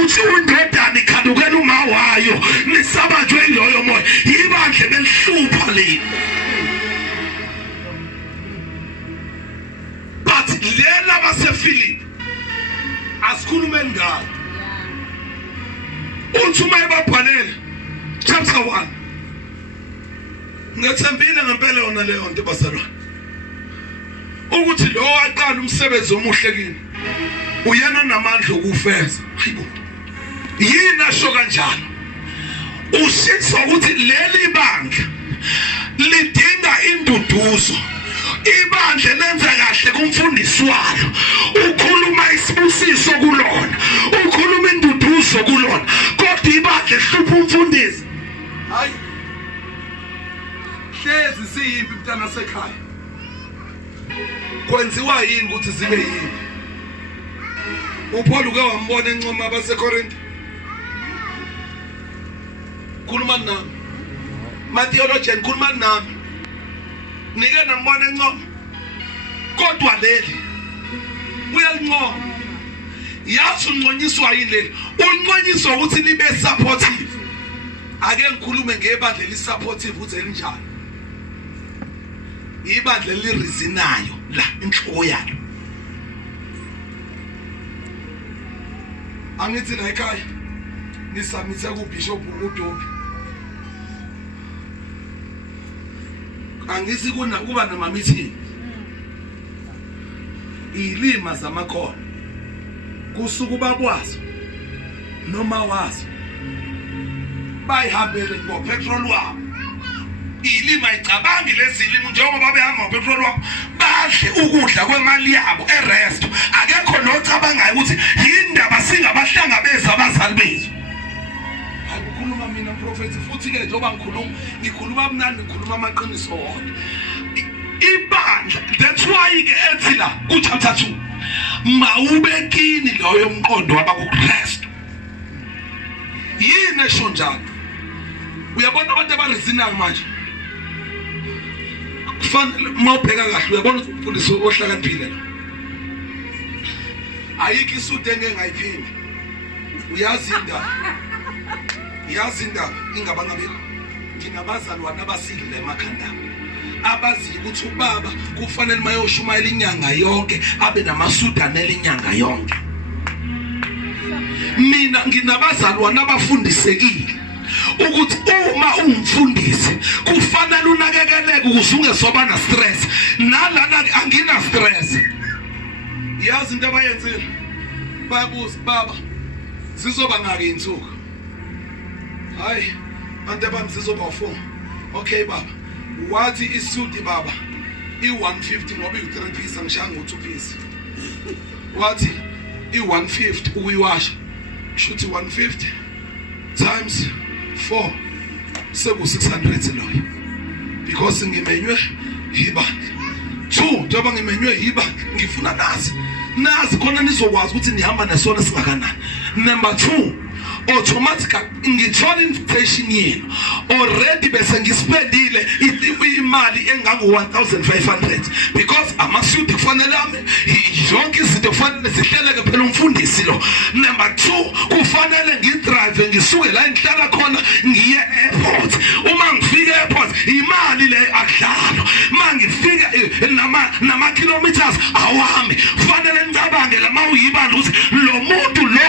uthi undodana ikhalukela uma wayo nisabanjwe iloyo moya ibandle belihlupha le. But lela baseFilipi asikhulumeni ngayo. Uthi uma ebabhalele chapter 1 ngethembile ngempela yona leyo nto basalwana ukuthi lo waqala umsebenzi omuhle kini uyena namandla okufeza. Hayibo yini asho kanjalo usitho ukuthi leli bandla lidinga induduzo. Ibandla lenza kahle kumfundisi walo ukhuluma isibusiso kulona ukhuluma induduzo kulona kodwa ibandla hlupha umfundisi. Hayi hlezi siyimpi mntana sekhaya kwenziwa yini ukuthi zibe yini? uPaul uke wambona encoma abaseKorinte khuluma nami matheologian khuluma nami nike nambona encoma kodwa leli uyalincoma yathi unqonyiswa yini leli unqonyiswa ukuthi libe supportive. Ake ngikhulume ngebandla elisupportive uze linjani ibandla elirizinayo la inhloko yalo. Angithi la ekhaya nisamithe kuBishop uDobi angisi kuba nama meeting ilima zamakhono kusuku babwazo noma wazo bayihambele ngo petrol wabo ilima icabangi lezilimo njengoba behamba ngopetrol wabo badle ukudla kwemali yabo eresto akekho nocabangayo ukuthi yindaba singabahlangabeza abazali bethu. Akukhuluma mina prophet futhi ke njengoba ngikhuluma mnandi ngikhuluma amaqiniso wonke ibandla. That's why ke ethi la ku chapter 2 mawubekini loyo umqondo wabakuKristu yini esho njalo. Uyabona abantu abarizinayo manje kufanele mawubheka kahle uyabona umfundisi ohlakaniphile lo ayikho isudu engengayiphinda. Uyazi indaba ingabangabiko nginabazalwane abasidle emakhanda abazi ukuthi ubaba kufanele mayoshumayela inyanga yonke abe namasudane elinyanga yonke. Mina nginabazalwane abafundisekile ukuthi uma umfundisi kufanele unakekeleke ukuze ungezoba na stress. Nalana angina stress. Yazi into abayenzile bayabuza baba sizoba ngake insuku. Hayi bantu bami sizoba 4. Okay baba wathi isuti baba i150 ngoba i3 piece angishanga u2 piece. Wathi i150 uyiwasha shuthi 150 times 4 seku 600 loyo because ngimenywe ibandla 2 njengoba ngimenywe ibandla ngifuna nazi khona nizokwazi ukuthi nihamba nesona singakanani. Number 2 automatically ngithola invitation yenu already bese ngispendile imali engango 1500 because amasuit kufanele ame yonke izinto kufanele zihleleke phela umfundisi lo. Number 2 kufanele ngidrive ngisuke la engihlala khona ngiye airport. Uma ngifika airport imali le akudlalo mangifika nama kilometers awami kufanele ngicabange la mawuyibandla ukuthi lo muntu lo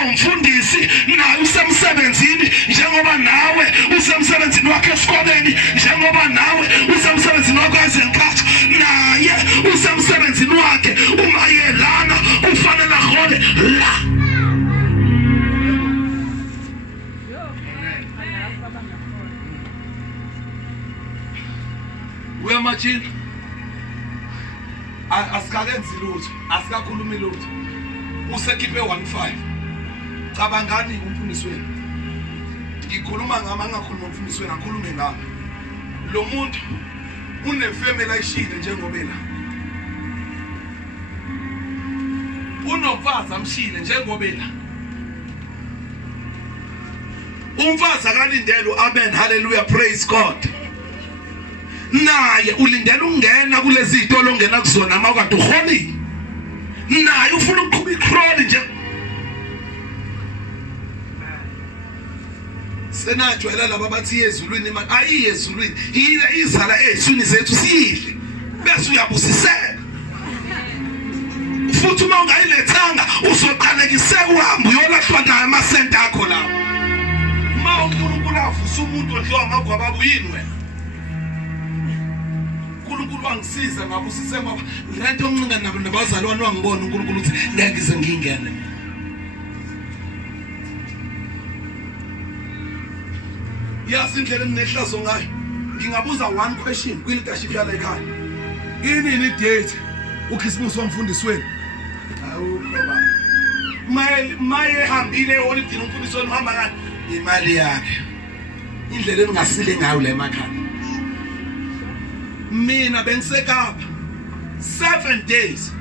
omfundisi naye usemsebenzini njengoba nawe usemsebenzini wakhe esikoleni njengoba nawe usemsebenzini wakhe ezenkathi naye usemsebenzini wakhe uma yelana ufanele ahole la. Uyamajini asikalenzi lutho asikakhulumi lutho usekhiphe 15 cabangani umfundisi wenu ngikhuluma ngama ngakhuluma umfundisi wenu akhulume ngami. Lo muntu unefamily ayishile njengobela unomfazi amshile njengobela umfazi akalindele amen hallelujah praise God. Naye ulindele ungena kulezi zitolo ongena kuzona mawukade uholi naye ufuna ukuqhubha icrawl nje senajwayela laba bathi ezulwini imali ayiye ezulwini izala ezweni zethu sidle bese uyabusiseka futhi uma ungayilethanga uzoqalekiseka uhambe uyolahlwa nayo amasenta akho lawo uma uNkulunkulu avusa umuntu odliwa amagwaba kuyini wena uNkulunkulu wangisiza ngabusise ngoba lento omncane nabo nabazalwane wangibona uNkulunkulu uthi ngeke ize ngingene yazi indlela enginehlazo ngayo ngingabuza one question kwi-leadership yala ekhaya inini date uKhisimusi wamfundisi wenu awu baba maye hambile holiday umfundisi wenu hamba ngani imali yakhe indlela engasile ngayo la emakhaya mina bengisekapha 7 days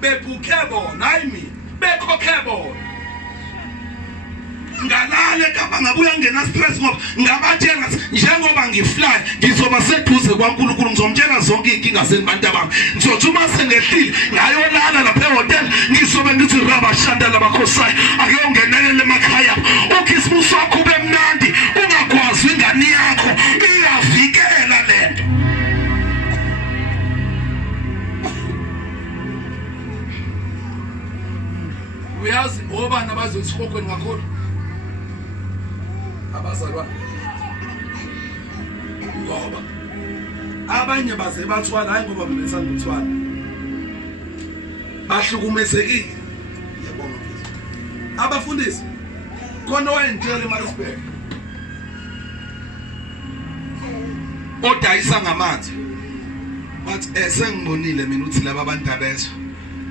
bebhukhe bona hayi mina bekhokhe bona ngalale kapa ngabuya ngena stress ngoba ngabatshela njengoba ngifly ngizoba seduze kwaNkulunkulu ngizomtshela zonke inkinga zenibantu abami ngizothi uma sengehlile ngayolala lapha ehotel ngizobe ngithi raba shanda labakhosana akuyongenelele emakhaya uKhisimusi wakho ube mnandi ungakwazi ingane yakho iyavikela lento uyazi ngoba nabazosikhokweni ngakhona abazalwane ngoba abanye baze bathwala hayi ngoba mina ngithanda ukuthwala bahlukumezekile yabona abafundisi khona wayentshela eMaritzburg odayisa ngamanzi bathi sengibonile mina uthi laba abantu abezo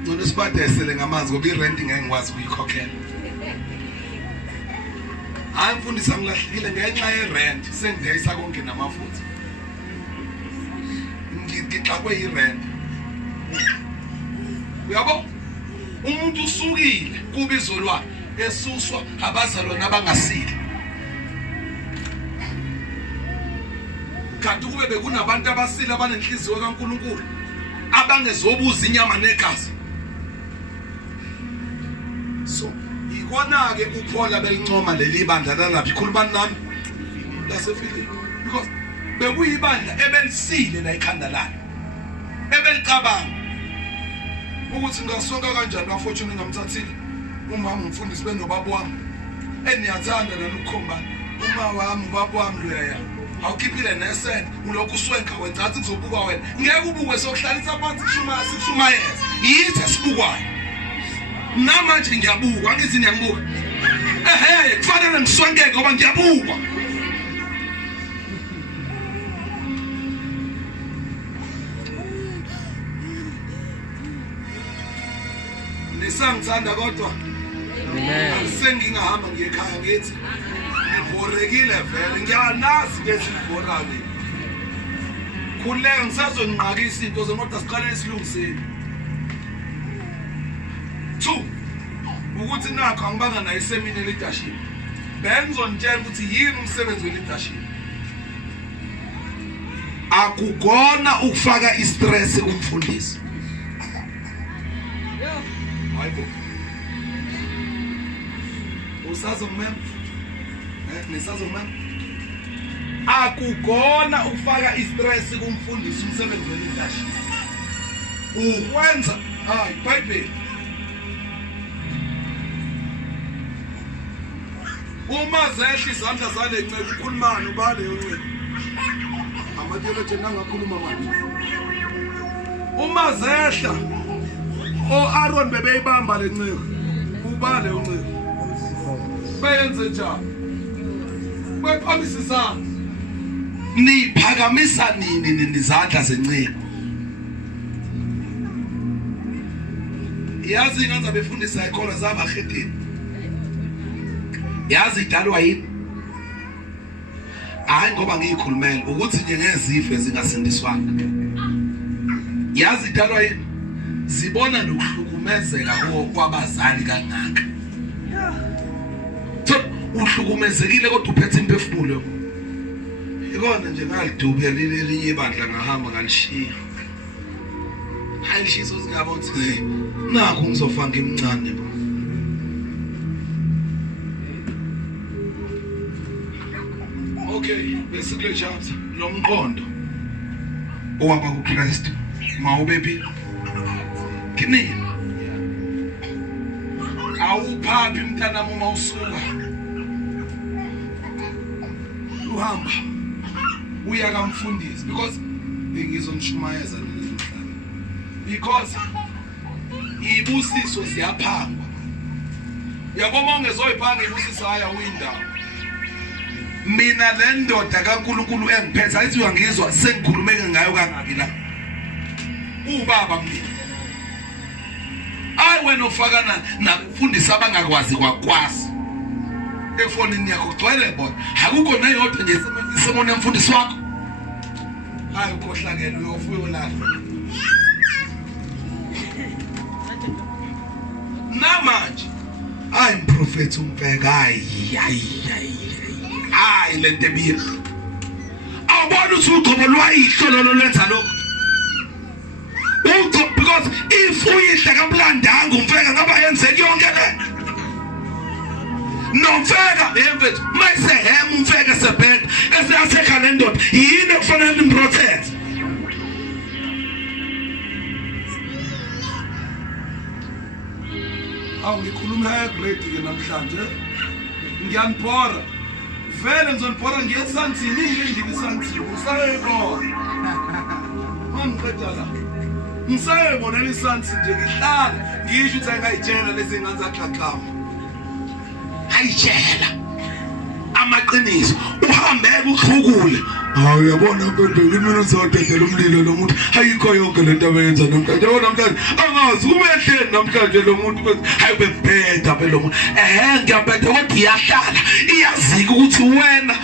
ngcono sibadayisele ngamanzi ngoba irent ngeke ngikwazi ukuyikhokhela hayi mfundisa ngilahlekile ngenxa yerent sengidayisa konke namafutha ngixakwe irent uyabo umuntu usukile kuba izolwane esuswa abazalwane abangasile kanti kube bekunabantu abasile abanenhliziyo kaNkulunkulu abangezobuza inyama negazi so ikona ke uphola belincoma leli bandla lalaphi ikhuluma nami lasefile because bekuyibandla ebelisile la ikhanda lalo ebelicabanga ukuthi ngasonka kanjani afortune ngamthathile umama umfundisi benobaba wami eniyathanda nalokukhomba uma wami ubaba wami leya awukhiphile nesent ulokhu uswenka wenza athi kuzobuka wena ngeke ubuke sokuhlalisa phansi kushumayeza yithi asibukwayo namanje ngiyabuka angithi ngiyabuka kufanele ngiswenkeke ngoba ngiyabuka nisangithanda kodwa amen sengingahamba ngiyekhaya ngithi ngiborekile vele ngiyanazi ngethi ngibonani khuleka ngisazonqakisa into zemoto siqale isilungiseni 2 ukuthi nakho angibanga nayo isemini leadership bengizonitshela ukuthi yini umsebenzi we-leadership akugona ukufaka istress kumfundisi hayibo usazomema nisazomema akugona ukufaka istress kumfundisi umsebenzi we-leadership ukwenza hayi bible uma zehla izandla zale nceba ukhulumana ubale unceba amatheology nangakhuluma manje uma zehla Aaron bebeyibamba le nceba ubale unceba beyenze njani kwephamisa niphakamisa nini nizandla zenceba yazi nganza befundisa ikhona zabahedini yazi idalwa yini hayi ngoba ngiyikhulumela ukuthi nje ngezife zingasindiswanga yazi idalwa yini zibona nokuhlukumezeka kwabazali kangaka uhlukumezekile kodwa uphethe imphefumulo ikona nje ngalidubela elinye ibandla ngahamba ngalishiya hayi lishiso singabona ukuthi nakho ngizofanga imncane Okay, besikule chapter lo mqondo owaba kuKristu mawubebi kini awuphaphi mntana uma usuka uhamba uya kamfundisi because ngizomshumayeza lezimhlanje because ibusiso siyaphangwa yabona ungezoyiphanga ibusiso haya uyindawo mina le ndoda kaNkulunkulu engiphethe ayithi uyangizwa sengikhulumeke ngayo kangaki la ubaba mina ayi wena ufakana nabafundisi abangakwazi kwakwasi efonini yakho gcwele bona akukho nayodwa nje semona umfundisi wakho hayi ukhohlakela uyofuya ulala namanje hayi mprofeti umbheka hayi lento ebiya awubona ukuthi uqobo lwayihlo lo lwenza lokho because if uyihle kamlandanga umfeka ngaba yenzeki yonke le nomfeka emfethu mayise hem umfeka sebheka esiyase ndoda yini kufanele improtect ngikhuluma grade ke namhlanje ngiyanibhora vele ngizonibhora ngiyesansini ngindini sansini usayeko mangiqeda la ngisayebona lisansi nje ngihlala ngisho ukuthi angayitshela lezi nganza xaxama ayitshela amaqiniso uhambeke uhlukule hawu uyabona mpendulo mina uzodedela umlilo lo muntu ayikho yonke lento abenza namhlanje yabona namhlanje angazi umehleni namhlanje lo muntu ukuthi hayi bebheda phela lo muntu ngiyabheda kodwa iyahlala iyazika ukuthi wena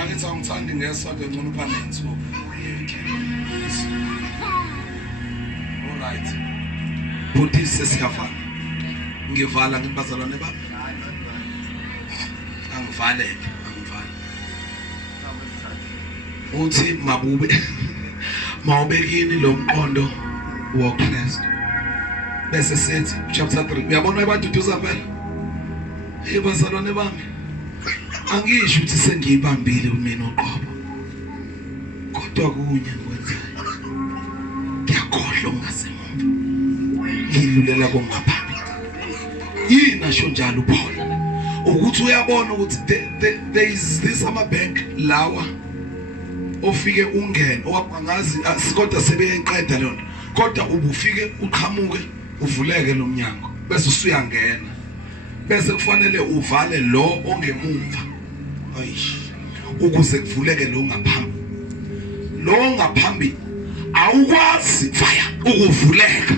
angithi angithandi ngesonto ngcono phansi alright buthi sesiyafana ngivala ngibazalwane bami angivalele uthi mawubekini lo mqondo woKristu bese sethi chapter 3 uyabona abaduduza phela bazalwane bami angisho ukuthi sengiyibambile mina uqobo kodwa kunye ngikwenzayo ngiyakhohlwa ngasemumva ngilulela kongaphambili yini asho njalo uPaul ukuthi uyabona ukuthi there is this amabank lawa ofike ungene owangazi kodwa sebeyiqeda lento kodwa ubufike uqhamuke uvuleke lo mnyango bese usuyangena bese kufanele uvale lo ongemumva ayish ukuze kuvuleke lo ngaphambili awukwazi fire ukuvuleka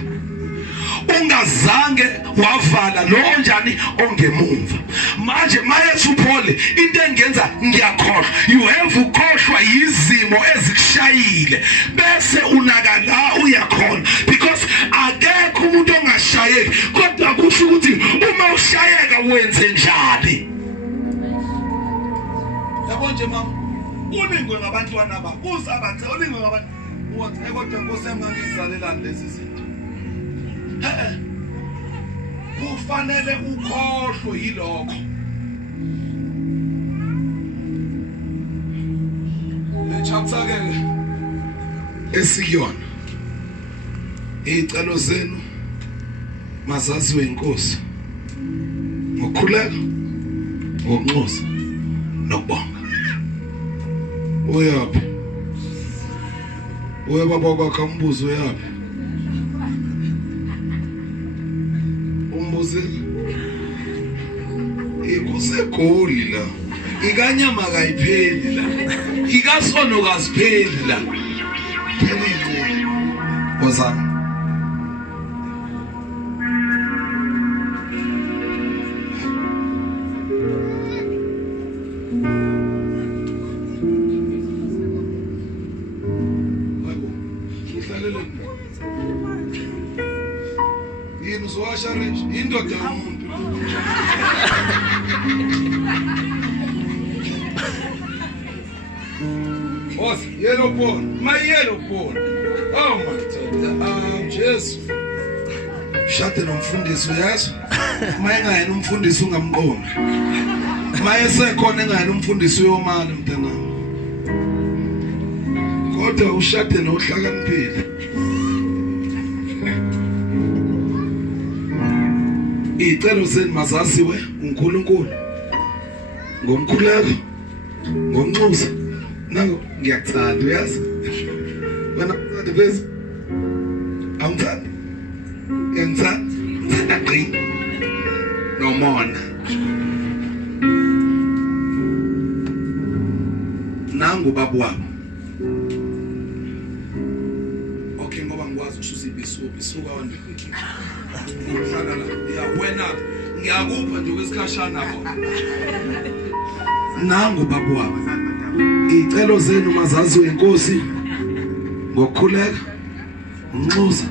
ungazange wavala lo njani ongemumva manje mayethi uPaul into engenza ngiyakhohlwa you have ukhohlwa izimo ezikushayile bese unakala uyakhona because akekho umuntu ongashayeki kodwa kusho ukuthi uma ushayeka wenze njani yabo nje mama ulingwe ngabantwana ba uzabathe ulingwe ngabantu what kodwa nkosemangizalelana lezi zinto kufanele ukhohlwe yilokho le chapter ke esikuyona icelo zenu mazaziwe inkosi ngokukhuleka ngokunxusa nokubonga uyaphi uyababa kwakhe umbuzo uyaphi ikusegoli la ikanyama kayipheli la ikasono kazipheli la pheli wazami yini uzowasha nje indoda yomuntu Boss, yellow bone, my yellow bone. Oh my God, Jesus. Shade nomfundisi uyazi mayengayena umfundisi ungamqondi mayesekhona engayena umfundisi uyomala mntana kodwa ushade nohlakaniphile icelo seni mazaziwe uNkulunkulu ngomkhuleko ngomnxusa nango ngiyakuthanda uyazi wena uthanda bese awuthanda ngiyangithanda qini nomona nangu babu wabo okay ngoba ngikwazi ukushuza ibisuka wona ngihlala la ya wena ngiyakupha nje kwesikhashana lapho nangu babu wabo icelo zenu mazaziwe inkosi ngokukhuleka unxusa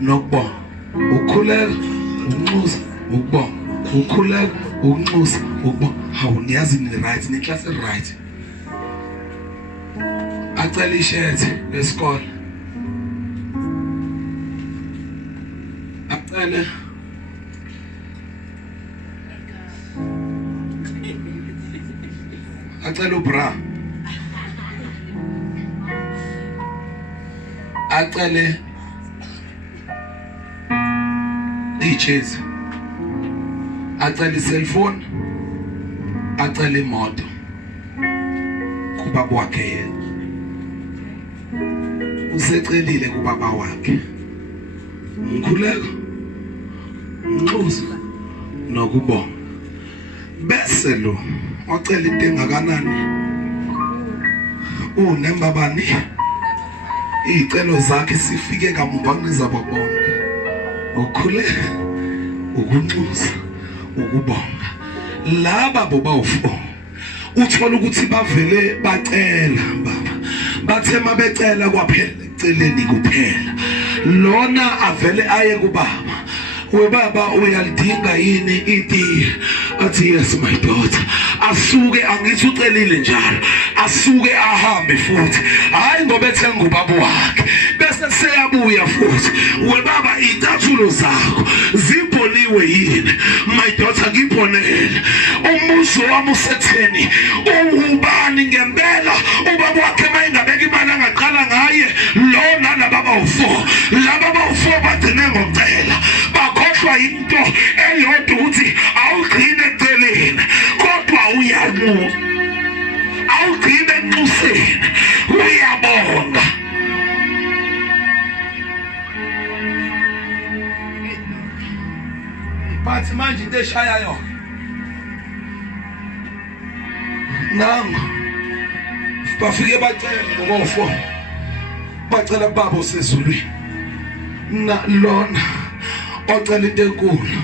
nokubonga ukukhuleka unxusa ukubonga ukukhuleka unxusa ukubonga hawu niyazi ni right ni class right acela ishethi lesikole acela ubra acele ichezi acele cellphone acele imoto kubaba wakhe yena usecelile kubaba wakhe ngikhuleka unxusa nokubonga bese lo ocela into engakanani unembabani icelo zakhe sifike kamuva kunizabo bonke ukukhuleka ukunxusa ukubonga laba bobawu4 uthola ukuthi bavele bacela baba bathe mabecela kwaphela eceleni kuphela lona avele aye kubaba webaba uyalidinga yini itiye athi yes my daughter asuke angithi ucelile njalo asuke ahambe futhi hayi ngoba ethenga ubaba wakhe bese seyabuya futhi webaba itathulo zakho zibholiwe yini my daughter ngibonele umuzo wami usetheni ubani ngempela ubaba wakhe mayengabeka imali angaqala ngaye lo nalababa u4 laba ba4 bagcine ngocela bakhohlwa into eyodwa ukuthi awugcine eceleni kodwa uyamuza awugcine enxuseni uyabonga bathi manje into eshaya yona nangu bafike bacela ngoba bacela babo sezulwini na lona ocela into enkulu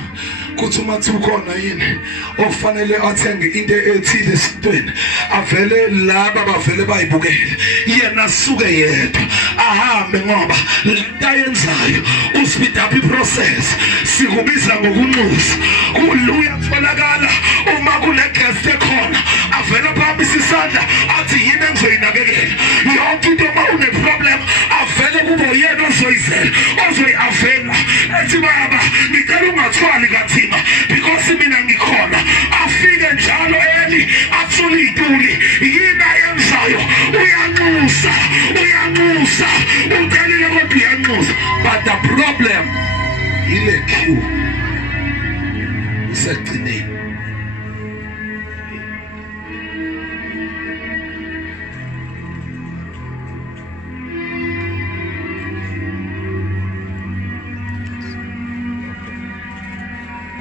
kuthi uma ukhona yini ofanele athenge into ethile esitweni avele laba bavele bayibukele yena suke yedwa ahambe ngoba lento ayenzayo uspeed up iprocess sikubiza ngokunxusa kuluya tholakala uma kule guest ekhona avele phambisa isandla athi yini engizoyinakekela yonke into uma une problem avele kubo yena ozoyizela ozoyiavela ethi baba ngicela ungathwali kathina because mina ngikhona afike njalo eli athule ituli yini ayenzayo uyanxusa ucelile kodwa uyanxusa but the problem ile queue isagcineni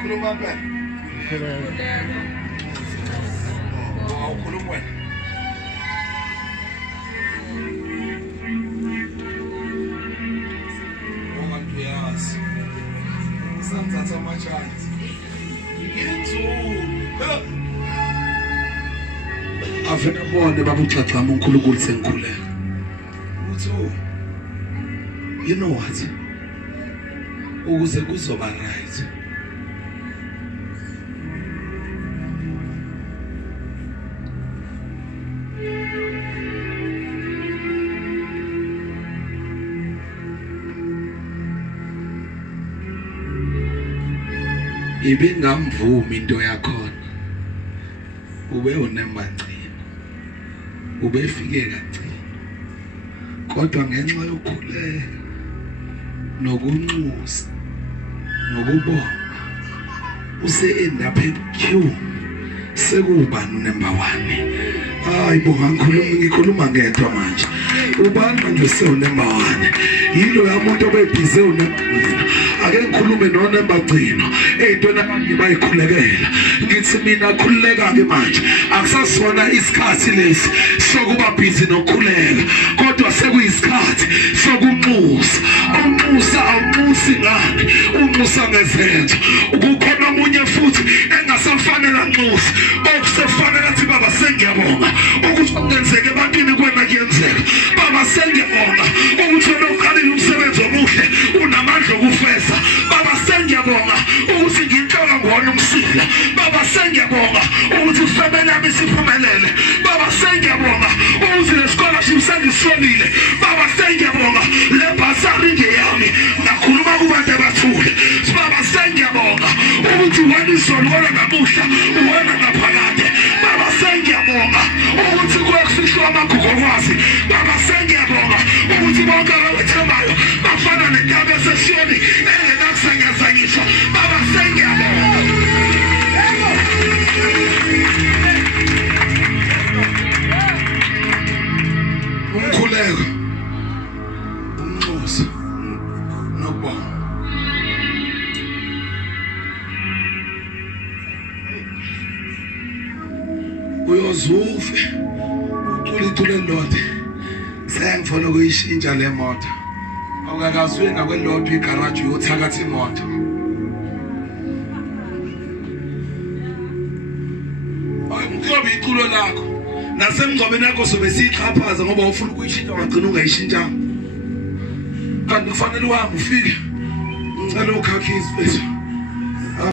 khuluma phela khuluma wena Sometimes so much right. Afena bonke babuchachama uNkulunkulu sengikhuleka. Uthi you know what? Ukuze kuzoba right. ibingamvumi into yakhona ube unemangcina ubefike kancane kodwa ngenxa yokukhuleka nokunxusa nokubonga use-end-up queue sekubani number 1. Hayi bo ngikhuluma ngedwa manje ubani manje usewunumber 1 yilo yamuntu obebhize unembagcino ake ngikhulume nonembagcino ey'ntweni abantu bayikhulekela ngithi mina khululeka-ke manje akusasona isikhathi lesi sokuba bhizi nokukhuleka kodwa sekuyisikhathi sokunxusa unxusa awunxusi ngani unxusa ngezenzo kukhona omunye futhi engasafanele anxusa okusefanele athi baba sengiyabonga ukuthi okungenzeka ebantwini kwena kuyenzeka baba sengiyabonga ukuthi wena uqalile umsebenzi omuhle unamandla okufeza baba sengiyabonga ukuthi ngiyinhlola ngona umsila baba sengiyabonga ukuthi ifamily yami siphumelele baba sengiyabonga ukuthi le scholarship sengisolile baba sengiyabonga le basari ngeyami ngakhuluma kubantu abathule baba sengiyabonga ukuthi wena izolwela namuhla wena ngaphakade baba sengiyabonga ukuthi kuyakufihlwa amagugu okwazi baba sengiyabonga ukuthi bonke abawethembayo bafana nentaba esesiyoni engenakusengezanyiswa baba sengiyabonga umkhuleko umnxusa nokubonga uyozuve uthule lodwa sengifuna ukuyishintsha le moto awukakaziwe ngakwelodwa igaraji uyothakatha imoto ayimkuyobe iculo lakho nasemngcwabeni yakho sobe siyixhaphaza ngoba ufuna ukuyishintsha wagcina ungayishintshanga kanti kufanele uhambe ufike ngicela ukhakhe izifethu